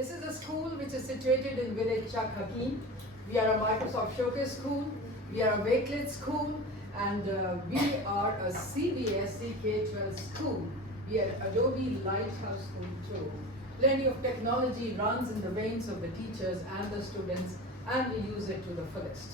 This is a school which is situated in village Chuck Hakeem. We are a Microsoft Showcase school. We are a Wakelet school, and we are a CBSE K-12 school. We are Adobe Lighthouse School too. Plenty of technology runs in the veins of the teachers and the students, and we use it to the fullest.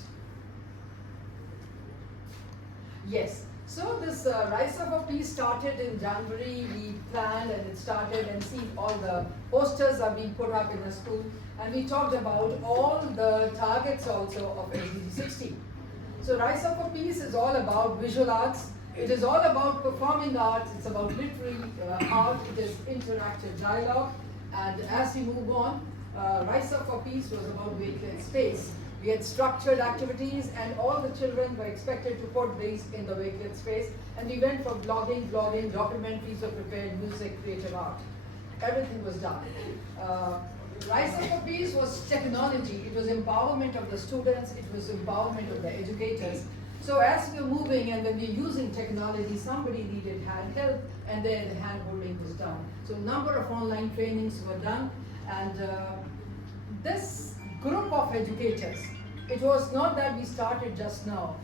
Yes, so this RiseUp4Peace started in January. We planned and it started, and see all the posters are being put up in the school, and we talked about all the targets also of SDG 60. So RiseUp4Peace is all about visual arts. It is all about performing arts. It's about literary art. It is interactive dialogue. And as we move on, RiseUp4Peace was about Wakelet space. We had structured activities, and all the children were expected to put these in the Wakelet space. And we went for blogging, documentaries were prepared, music, creative art. Everything was done. RiseUp4Peace was technology. It was empowerment of the students. It was empowerment of the educators. So as we were moving and when we were using technology, somebody needed hand help, and then the hand holding was done. So a number of online trainings were done, and this group of educators, it was not that we started just now.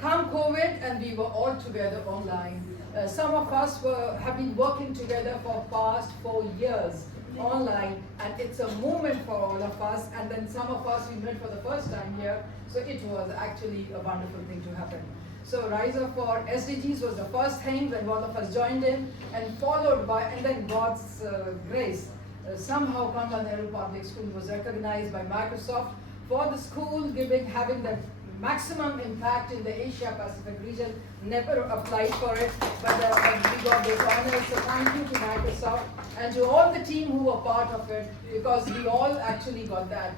Come COVID, and we were all together online. Some of us have been working together for past 4 years online, and it's a moment for all of us. And then some of us we met for the first time here, so it was actually a wonderful thing to happen. So RiseUp for SDGs was the first thing when all of us joined in, and followed by, and then God's grace. Somehow Kamla Nehru Public School was recognized by Microsoft for the school having the maximum impact in the Asia Pacific region. Never applied for it, but we got those honors. So thank you to Microsoft and to all the team who were part of it, because we all actually got that.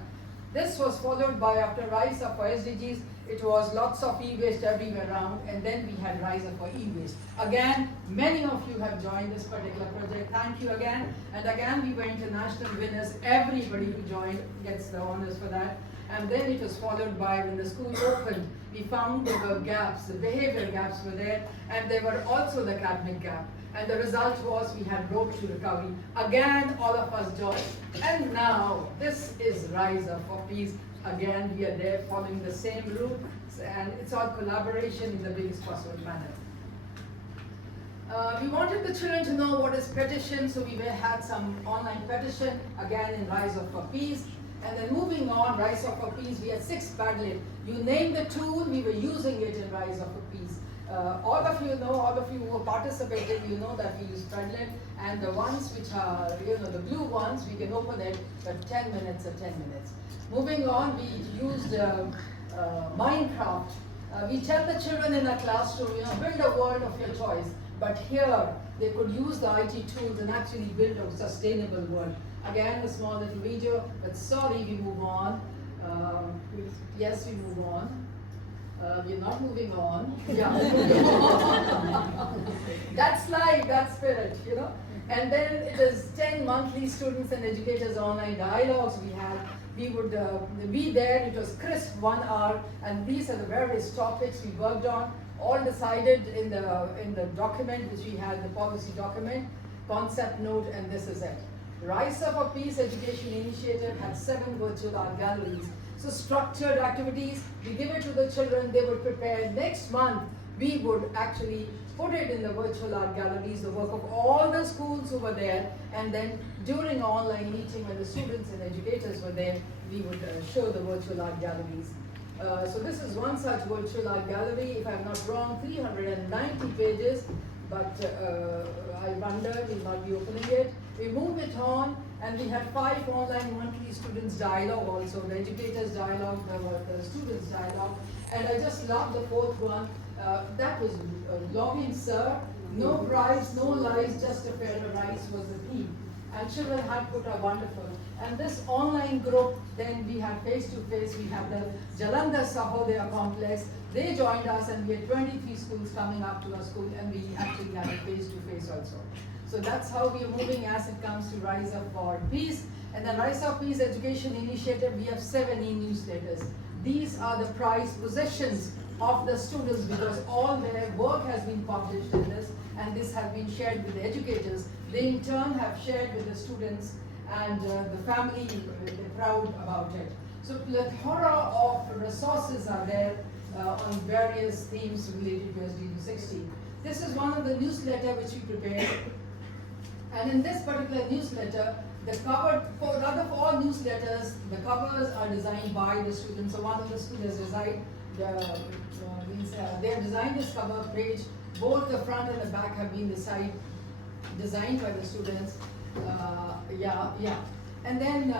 This was followed by, after RiseUp for SDGs, it was lots of e-waste everywhere around, and then we had RiseUp for e-waste. Again, many of you have joined this particular project. Thank you again. And again, we were international winners. Everybody who joined gets the honors for that. And then it was followed by, when the school opened, we found there were gaps, the behavior gaps were there, and there were also the academic gap. And the result was we had road to recovery. Again, all of us joined. And now, this is RiseUp4Peace. Again, we are there following the same route, and it's all collaboration in the biggest possible manner. We wanted the children to know what is petition, so we had some online petition, again in RiseUp4Peace. And then moving on, RiseUp4Peace, we had 6 Padlet. You name the tool, we were using it in RiseUp4Peace. All of you know, all of you who participated, you know that we use Padlet, and the ones which are, the blue ones, we can open it, but 10 minutes are 10 minutes. Moving on, we used Minecraft. We tell the children in a classroom, build a world of your choice. But here, they could use the IT tools and actually build a sustainable world. Again, a small little video, but sorry, we move on. Yes, we move on. We're not moving on. Yeah, that's life, that's spirit, And then it is 10 monthly students and educators online dialogues we had. We would be there. It was crisp 1 hour, and these are the various topics we worked on, all decided in the document which we had, the policy document, concept note, and this is it. RiseUp4Peace Education Initiative had 7 virtual art galleries. So structured activities, we give it to the children, they would prepare. Next month, we would actually put it in the virtual art galleries, the work of all the schools who were there, and then during online meeting when the students and educators were there, we would show the virtual art galleries. So this is one such virtual art gallery, if I'm not wrong, 390 pages, but I wonder we'll not be opening it. We move it on, and we had 5 online monthly students dialogue also, the educators dialogue, the students dialogue, and I just love the 4th one. That was login, sir. No bribes, no lies, just a fair rights was the theme. And children had put a wonderful. And this online group, then we had face-to-face, we have the Jalandhar Sahodaya complex. They joined us, and we had 23 schools coming up to our school, and we actually had a face-to-face also. So that's how we are moving as it comes to RiseUp4Peace. And the RiseUp4Peace Education Initiative, we have 7 e-newsletters. These are the prized possessions of the students, because all their work has been published in this, and this has been shared with the educators. They in turn have shared with the students, and the family, they're proud about it. So plethora of resources are there on various themes related to SDG 16. This is one of the newsletter which we prepared, and in this particular newsletter, the cover, for the other four newsletters, the covers are designed by the students. So one of the students designed they have designed this cover page. Both the front and the back have been designed by the students. And then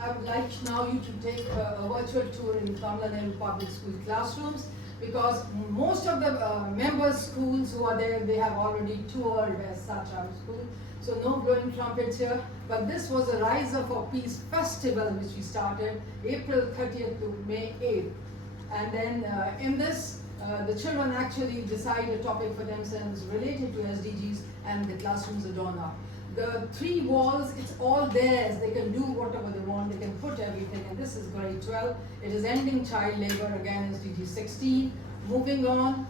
I would like now you to take a virtual tour in Tamil Nadu public school classrooms, because most of the member schools who are there, they have already toured as such our school. So no blowing trumpets here, but this was a RiseUp4Peace festival which we started April 30th to May 8th. And then in this, the children actually decide a topic for themselves related to SDGs, and the classrooms are drawn up. The 3 walls, it's all theirs. They can do whatever they want. They can put everything. And this is grade 12. It is ending child labor, again SDG 16. Moving on.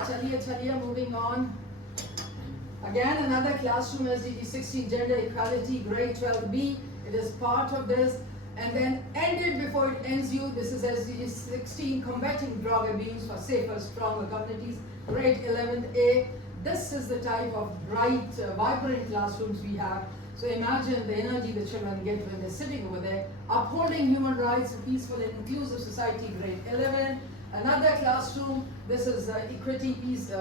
Chaliya, moving on. Again, another classroom, SDG 16, gender equality, grade 12B. It is part of this. And then ended before it ends you. This is SDG 16, combating drug abuse for safer, stronger communities, grade 11A. This is the type of bright, vibrant classrooms we have. So imagine the energy the children get when they're sitting over there. Upholding human rights, a peaceful and inclusive society, grade 11. Another classroom, this is equity, peace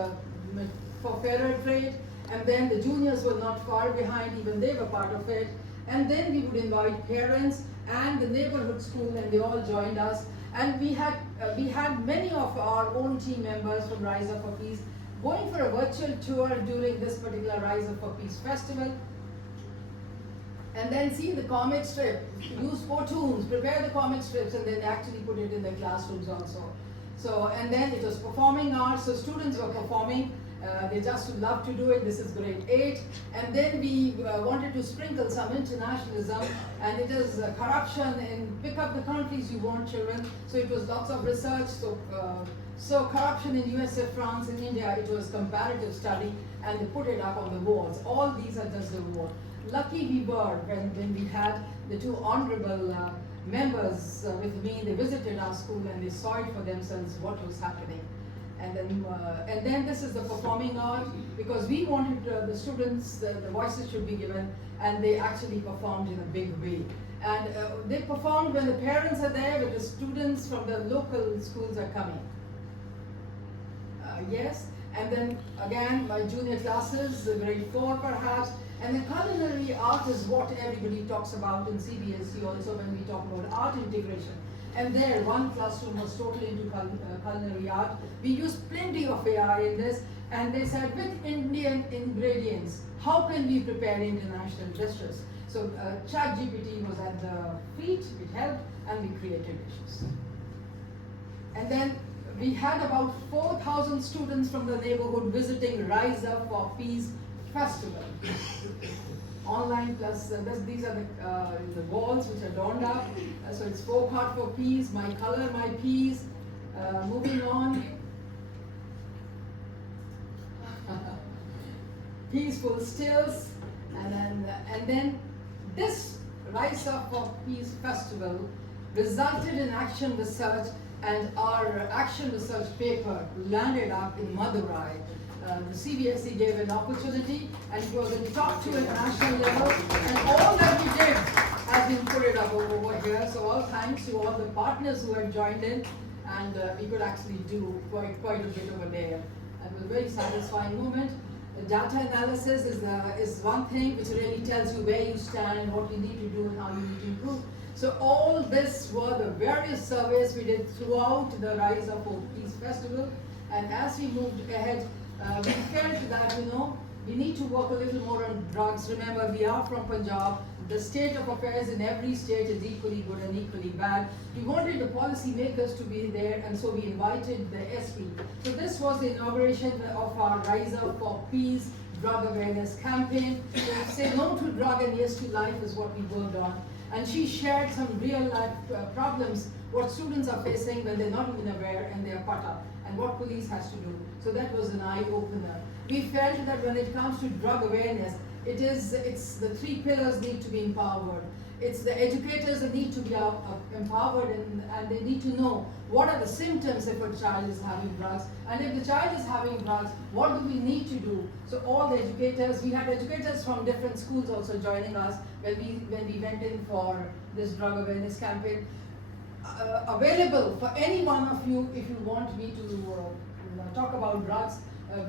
for fairer trade. And then the juniors were not far behind, even they were part of it. And then we would invite parents and the neighborhood school, and they all joined us. And we had many of our own team members from RiseUp4Peace going for a virtual tour during this particular RiseUp4Peace festival. And then see the comic strip, use cartoons, prepare the comic strips, and then actually put it in the classrooms also. So, and then it was performing arts, so students were performing. They just love to do it. This is grade 8. And then we wanted to sprinkle some internationalism, and it is corruption, and pick up the countries you want, children. So it was lots of research. So corruption in USA, France, and India, it was comparative study, and they put it up on the walls. All these are just the wall. Lucky we were when we had the 2 honorable members with me. They visited our school and they saw it for themselves what was happening. And then this is the performing art, because we wanted the students, the voices should be given, and they actually performed in a big way. And they performed when the parents are there, when the students from the local schools are coming. Yes, and then again my junior classes, grade 4 perhaps, and the culinary art is what everybody talks about in CBSE also when we talk about art integration. And there, one classroom was totally into culinary art. We used plenty of AI in this, and they said, with Indian ingredients, how can we prepare international dishes? So ChatGPT was at the feet, it helped, and we created dishes. And then we had about 4,000 students from the neighborhood visiting RiseUp4Peace festival. Online plus, these are the walls which are drawn up. So it's folk art for peace, my color, my peace. Moving on. Peaceful stills. And then this RiseUp4Peace festival resulted in action research, and our action research paper landed up in Madurai. The CBSE gave an opportunity, and it was in the top 2 at national level, and all that we did has been put it up over here. So all thanks to all the partners who had joined in, and we could actually do quite a bit over there. It was a very satisfying moment. The data analysis is one thing which really tells you where you stand and what you need to do and how you need to improve. So all this were the various surveys we did throughout the RiseUp4Peace festival, and as we moved ahead, we felt that, we need to work a little more on drugs. Remember, we are from Punjab. The state of affairs in every state is equally good and equally bad. We wanted the policy makers to be there, and so we invited the SP. So this was the inauguration of our RiseUp4Peace drug awareness campaign. So say no to drug and yes to life is what we worked on. And she shared some real life problems, what students are facing when they're not even aware and they're caught up, and what police has to do. So that was an eye-opener. We felt that when it comes to drug awareness, It's the three pillars need to be empowered. It's the educators that need to be empowered, and they need to know what are the symptoms if a child is having drugs, and if the child is having drugs, what do we need to do? So all the educators, we had educators from different schools also joining us when we went in for this drug awareness campaign. Available for any one of you if you want me to talk about drugs.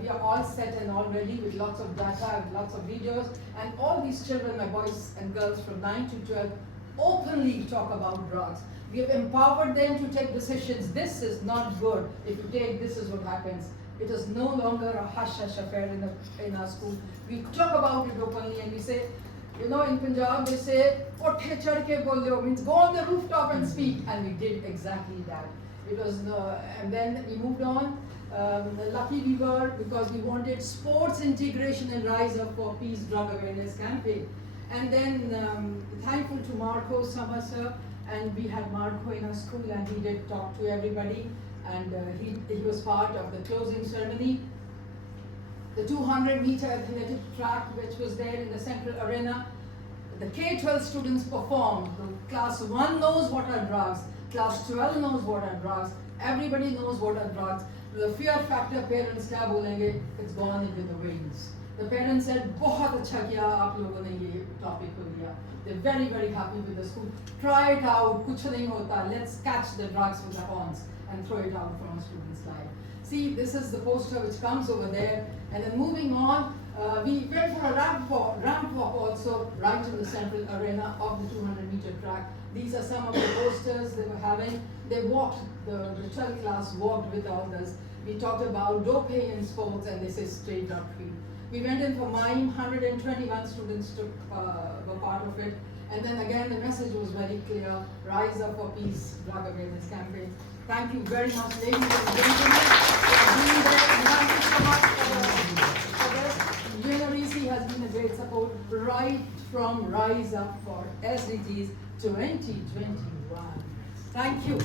We are all set and all ready with lots of data, with lots of videos, and all these children, my boys and girls from 9 to 12, openly talk about drugs. We have empowered them to take decisions. This is not good. If you take, this is what happens. It is no longer a hush-hush affair in our school. We talk about it openly and we say, you know, in Punjab they say, "Kothe chad ke bolyo," means go on the rooftop and speak, and we did exactly that. It was, and then we moved on. Lucky we were, because we wanted sports integration in RiseUp4Peace drug awareness campaign. And then thankful to Marco Summer sir, and we had Marco in our school, and he did talk to everybody, and he was part of the closing ceremony. The 200-meter athletic track, which was there in the central arena, the K-12 students performed. The class 1 knows what are drugs, class 12 knows what are drugs, everybody knows what are drugs. The fear factor, parents kya bolenge, it's gone into the wings. The parents said, "Bahut acha kiya aap logon ne ye topic ko liya." They're very, very happy with the school. Try it out, kuch nahi hota. Let's catch the drugs with the horns and throw it out from a student's life. See, this is the poster which comes over there. And then moving on, we went for a ramp walk also right in the central arena of the 200-meter track. These are some of the posters they were having. They walked, the 12th class walked with others. We talked about doping in sports, and this is straight drug free. We went in for mime, 121 students were part of it. And then again, the message was very clear: RiseUp4Peace drug awareness campaign. Thank you very much, ladies and gentlemen, for being there. And thank you so much for this. University has been a great support right from Rise Up for SDGs 2021. Thank you.